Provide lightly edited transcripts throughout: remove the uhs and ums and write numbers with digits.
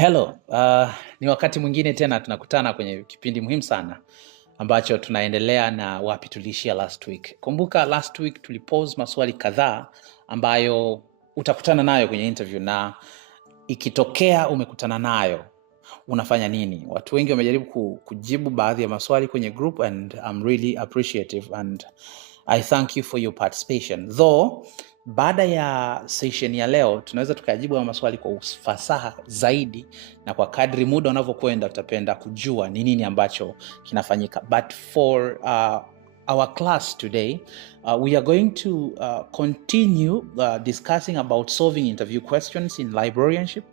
Hello, ni wakati mwingine tena tunakutana kwenye kipindi muhimu sana ambacho tunaendelea na wapi tulishia last week. Kumbuka last week tulipose maswali kadhaa ambayo utakutana nayo kwenye interview, na ikitokea umekutana nayo unafanya nini? Watu wengi wamejaribu kujibu baadhi ya maswali kwenye group, and I'm really appreciative and I thank you for your participation. Though baada ya session ya leo tunaweza tukajibu maswali kwa ufasaha zaidi, na kwa kadri muda unavyokwenda tutapenda kujua ni nini ambacho kinafanyika. But for our class today, we are going to continue discussing about solving interview questions in librarianship,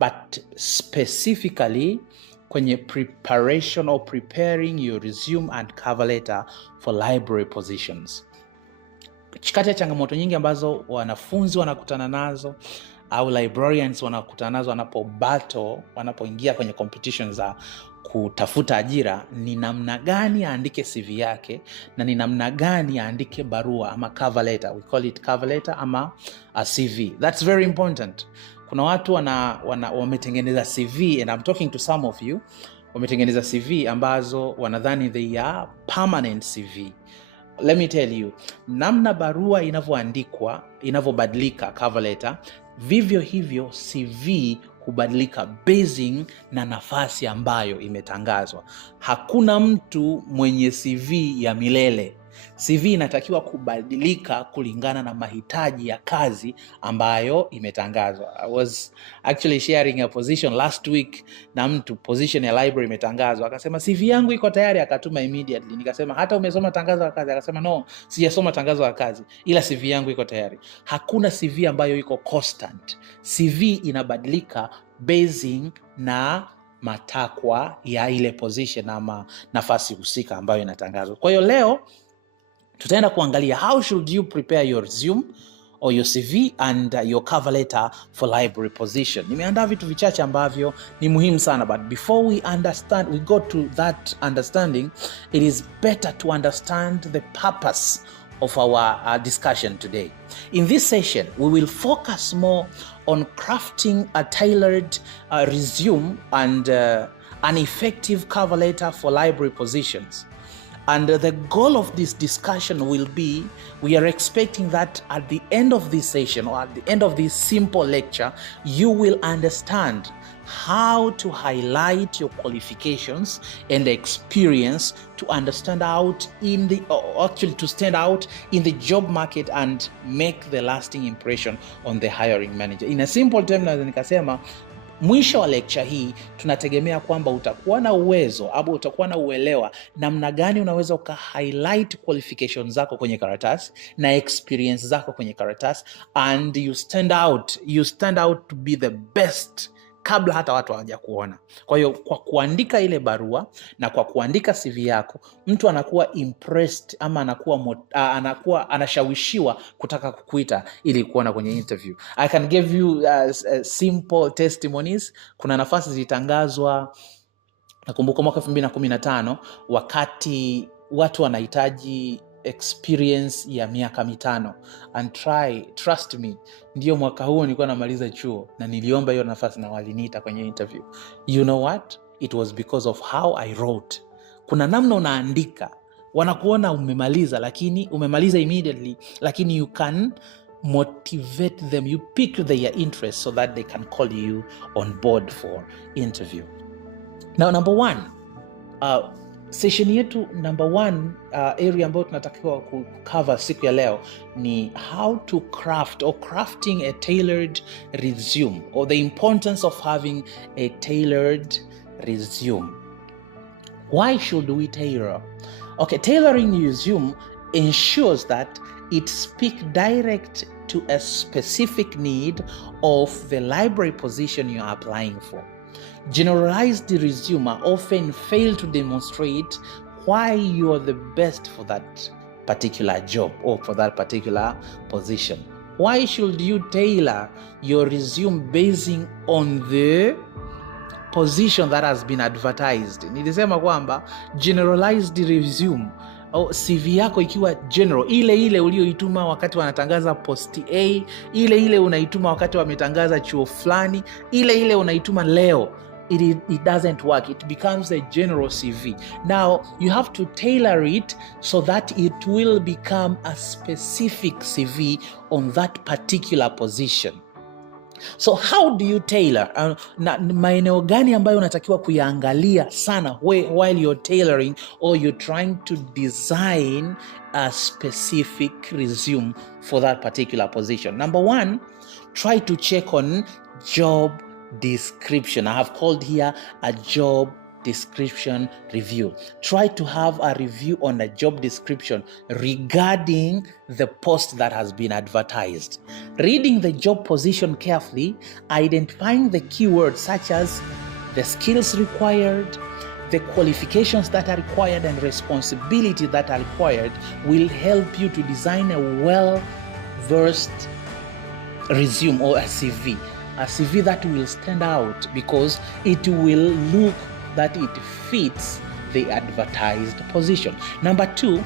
but specifically kwenye preparation or preparing your resume and cover letter for library positions. Kati ya changamoto nyingi ambazo wanafunzi wanakutana nazo au librarians wanakutana nazo wanapoingia kwenye competition za kutafuta ajira, ni namna gani aandike CV yake na ni namna gani aandike barua ama cover letter. We call it cover letter ama a CV. That's very important. Kuna watu wametengeneza CV, and I'm talking to some of you, wametengeneza CV ambazo wanadhani they are permanent CV. Let me tell you, namna barua inavyoandikwa, inavyobadilika cover letter, vivyo hivyo CV hubadilika basing na nafasi ambayo imetangazwa. Hakuna mtu mwenye CV ya milele. CV inatakiwa kubadilika kulingana na mahitaji ya kazi ambayo imetangazwa. I was actually sharing a position last week na mtu, position ya library imetangazwa, akasema CV yangu iko tayari, akatuma immediately. Nikasema hata umesoma tangazo la kazi? Akasema no, sijasoma tangazo la kazi, ila CV yangu iko tayari. Hakuna CV ambayo iko constant. CV inabadilika basing na matakwa ya ile position ama nafasi husika ambayo inatangazwa. Kwa hiyo leo tutaenda kuangalia how should you prepare your resume or your CV and your cover letter for library position. Nimeandaa vitu vichache ambavyo ni muhimu sana, but before we go to that understanding, it is better to understand the purpose of our discussion today. In this session, we will focus more on crafting a tailored resume and an effective cover letter for library positions. And the goal of this discussion will be, we are expecting that at the end of this session or at the end of this simple lecture, you will understand how to highlight your qualifications and experience to stand out in the job market and make the lasting impression on the hiring manager. In a simple term, naweza nikasema mwisho wa lecture hii tunategemea kwamba utakuwa na uwezo au utakuwa na uelewa namna gani unaweza highlight qualifications zako kwenye karatasi na experience zako kwenye karatasi, and you stand out to be the best kabla hata watu hawaja kuona. Kwa hiyo kwa kuandika ile barua na kwa kuandika CV yako, mtu anakuwa impressed ama anakuwa anashawishiwa kutaka kukuita ili kuona kwenye interview. I can give you simple testimonies. Kuna nafasi zilitangazwa, nakumbuka mwaka 2015, wakati watu wanahitaji experience ya miaka 5, and trust me, ndio mwaka huo nilikuwa namaliza chuo na niliomba hiyo nafasi na waliniita kwenye interview. You know what? It was because of how I wrote. Kuna namna unaandika, wanakuona umemaliza immediately, lakini you can motivate them, you pick their interest so that they can call you on board for interview. Now, number one, session yetu number one, area ambayo tunatakiwa cover siku ya leo ni how to crafting a tailored resume, or the importance of having a tailored resume. Why should we tailor? Okay, tailoring resume ensures that it speaks direct to a specific need of the library position you are applying for. Generalized resume often fail to demonstrate why you are the best for that particular job or for that particular position. Why should you tailor your resume basing on the position that has been advertised? Nilisema kwamba generalized resume CV yako ikiwa general, ile ulioituma wakati wanatangaza post A, ile unaituma wakati wametangaza chuo fulani, ile unaituma leo, it doesn't work. It becomes a general CV. Now you have to tailor it so that it will become a specific CV on that particular position. So how do you tailor? Maeneo gani ambayo unatakiwa kuyaangalia sana while you're tailoring or you're trying to design a specific resume for that particular position? Number one, try to check on job description. I have called here a job description review. Try to have a review on a job description regarding the post that has been advertised. Reading the job position carefully, identifying the keywords such as the skills required, the qualifications that are required, and responsibility that are required will help you to design a well-versed resume or a CV. A CV that will stand out because it will look that it fits the advertised position. Number two,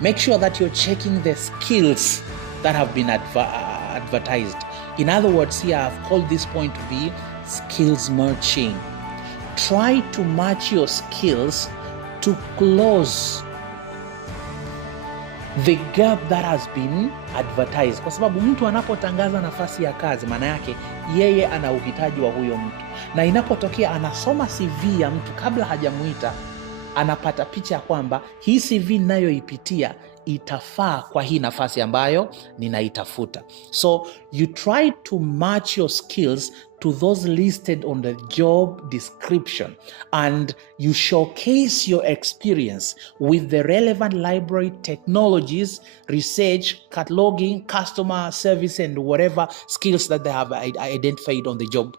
make sure that you're checking the skills that have been advertised. In other words, here I've called this point to be skills matching. Try to match your skills to close the gap that has been advertised, kwa sababu mtu anapotangaza nafasi ya kazi, maana yake yeye ana uhitaji wa huyo mtu, na inapotokea anasoma CV ya mtu kabla hajamuita, anapata picha ya kwamba hii CV ninayoipitia itafaa kwa hii nafasi ambayo ninaitafuta. So you try to match your skills to those listed on the job description, and you showcase your experience with the relevant library technologies, research, cataloging, customer service, and whatever skills that they have identified on the job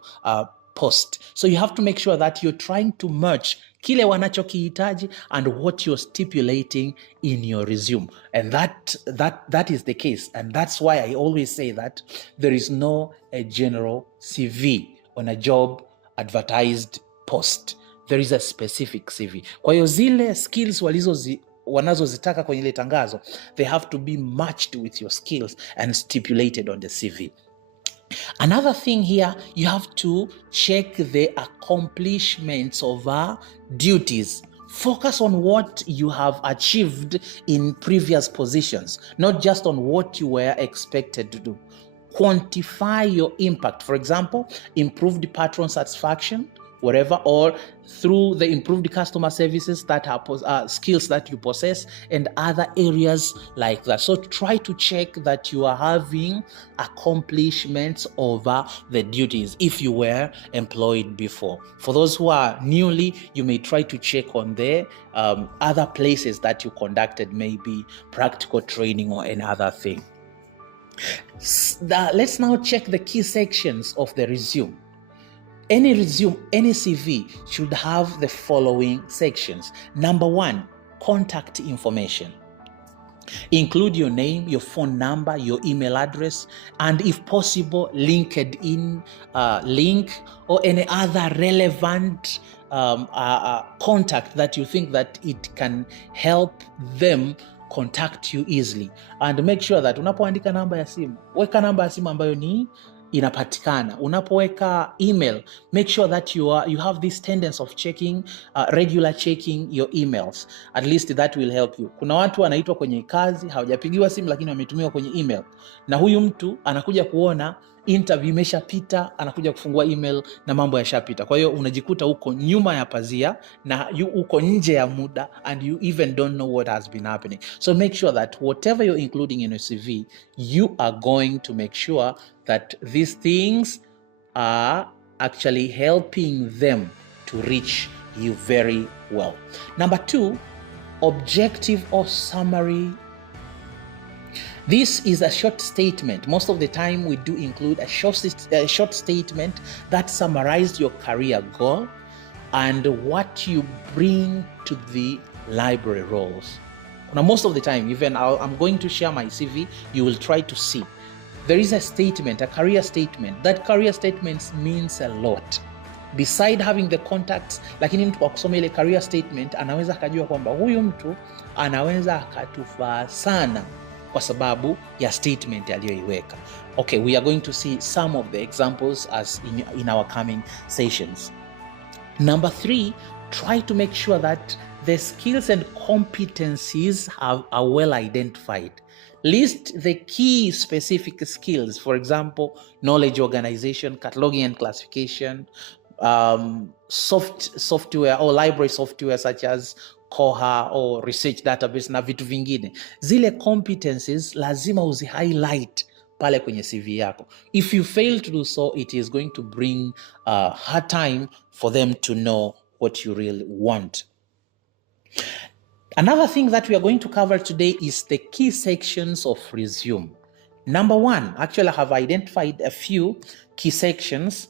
post. So you have to make sure that you're trying to merge kile wanachokihitaji and what you're stipulating in your resume. And that is the case. And that's why I always say that there is no a general CV on a job advertised post. There is a specific CV. Kwa hiyo zile skills wanazozitaka kwenye ile tangazo, they have to be matched with your skills and stipulated on the CV. Another thing here, you have to check the accomplishments of our duties. Focus on what you have achieved in previous positions, not just on what you were expected to do. Quantify your impact. For example, improved patron satisfaction, whatever, or through the improved customer services that are skills that you possess, and other areas like that. So try to check that you are having accomplishments over the duties if you were employed before. For those who are newly, you may try to check on the other places that you conducted, maybe practical training or any other thing. Let's now check the key sections of the resume. Any resume, any CV should have the following sections. Number one, contact information. Include your name, your phone number, your email address, and if possible, LinkedIn link or any other relevant contact that you think that it can help them contact you easily. And make sure that unapoandika namba ya simu, weka namba ya simu ambayo ni inapatikana. Unapoweka email, make sure that you have this tendency of checking, regular checking your emails. At least that will help you. Kuna watu wanaitwa kwenye kazi, hawajapigiwa simu lakini wametumiwa kwenye email. Na huyu mtu anakuja kuona interview imeshapita, anakuja kufungua email na mambo yashapita. Kwa hiyo unajikuta uko nyuma ya pazia na uko nje ya muda, and you even don't know what has been happening. So make sure that whatever you're including in your CV, you are going to make sure that these things are actually helping them to reach you very well. Number two, objective or summary. This is a short statement. Most of the time we do include a short statement that summarizes your career goal and what you bring to the library roles. Now, most of the time, even I'm going to share my CV, you will try to see. There is a statement, a career statement. That career statement means a lot. beside having the contacts, lakini mtu kwa kusoma ile career statement anaweza akajua kwamba huyu mtu anaweza akatufaa sana kwa sababu ya statement aliyoiweka. Okay, we are going to see some of the examples as in our coming sessions. Number 3, try to make sure that the skills and competencies are well identified. List the key specific skills, for example, knowledge organization, cataloging and classification, software or library software such as Koha or research database na vitu vingine. Zile competencies lazima uzi-highlight pale kwenye CV yako. If you fail to do so, it is going to bring hard time for them to know what you really want. Another thing that we are going to cover today is the key sections of resume. Number 1, actually I have identified a few key sections,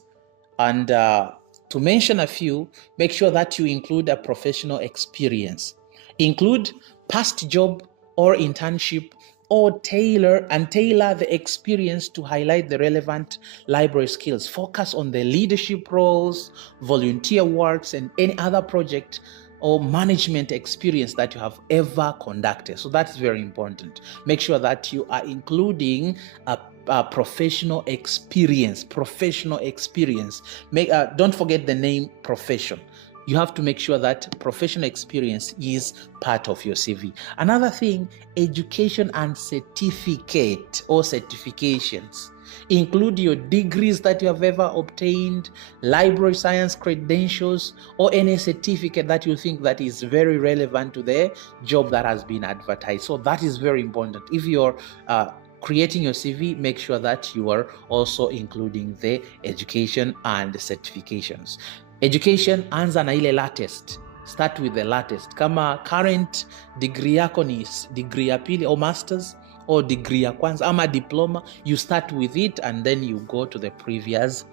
and to mention a few, make sure that you include a professional experience. Include past job or internship, or tailor the experience to highlight the relevant library skills. Focus on the leadership roles, volunteer works, and any other project or management experience that you have ever conducted. So that is very important. Make sure that you are including a professional experience. Don't forget the name profession. You have to make sure that professional experience is part of your CV. Another thing, education and certificate or certifications. Include your degrees that you have ever obtained, library science credentials, or any certificate that you think that is very relevant to the job that has been advertised. So that is very important. If you're creating your CV, make sure that you are also including the education and the certifications. Education, anza na ile latest. Start with the latest. Kama current degree yako ni degree ya pili or masters, or degree ya kwanza ama diploma, you start with it and then you go to the previous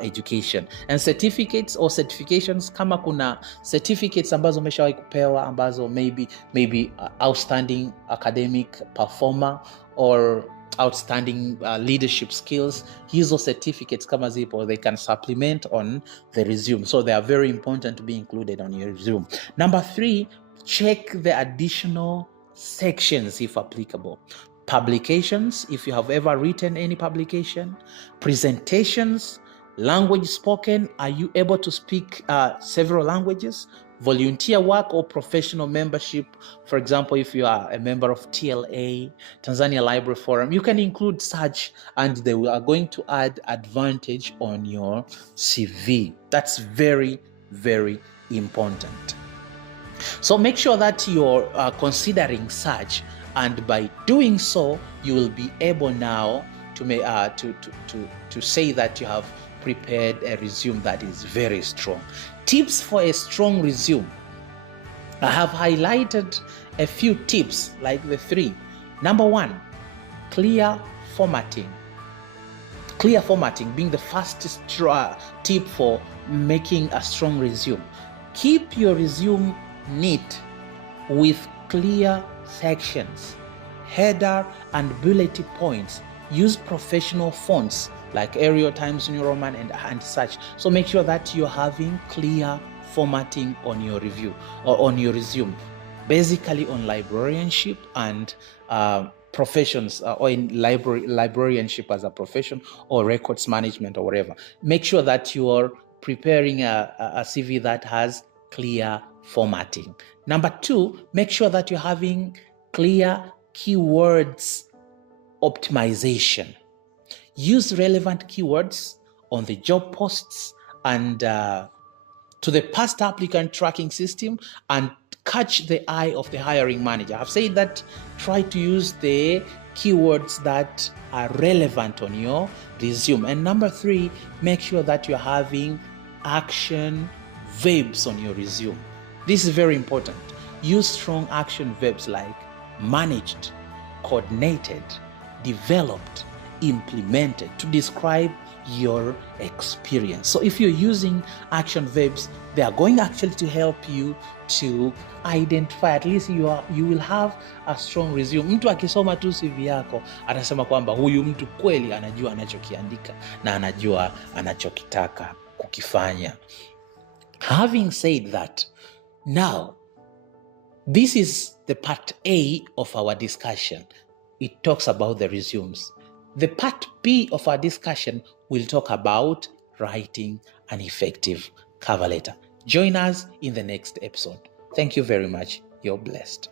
education. And certificates or certifications, kama kuna certificates ambazo umeshawahi kupewa ambazo maybe outstanding academic performer or outstanding leadership skills, hizo certificates kama zipo, they can supplement on the resume. So they are very important to be included on your resume. Number 3, check the additional sections if applicable. Publications, if you have ever written any publication. Presentations, language spoken, are you able to speak several languages? Volunteer work or professional membership, for example, if you are a member of TLA, Tanzania Library Forum, you can include such, and they are going to add advantage on your CV. That's very, very important. So make sure that you're considering such, and by doing so, you will be able now to say that you have prepared a resume that is very strong. Tips for a strong resume. I have highlighted a few tips, like the 3. Number 1, clear formatting. Clear formatting being the fastest tip for making a strong resume. Keep your resume neat with clear sections, header and bullet points. Use professional fonts like Arial, Times New Roman, and such. So make sure that you're having clear formatting on your review or on your resume, basically on librarianship and professions, or in librarianship as a profession, or records management, or whatever. Make sure that you are preparing a CV that has clear formatting. Number 2, make sure that you're having clear keywords optimization. Use relevant keywords on the job posts and to the past applicant tracking system, and catch the eye of the hiring manager. I've said that try to use the keywords that are relevant on your resume. And number 3, make sure that you're having action verbs on your resume. This is very important. Use strong action verbs like managed, coordinated, developed, implemented to describe your experience. So if you're using action verbs, they are going actually to help you to identify, at least you will have a strong resume. Mtu akisoma tu CV yako atasema kwamba huyu mtu kweli anajua anachokiandika na anajua anachokitaka kukifanya. Having said that, now this is the part A of our discussion. It talks about the resumes. The part B of our discussion will talk about writing an effective cover letter. Join us in the next episode. Thank you very much. You're blessed.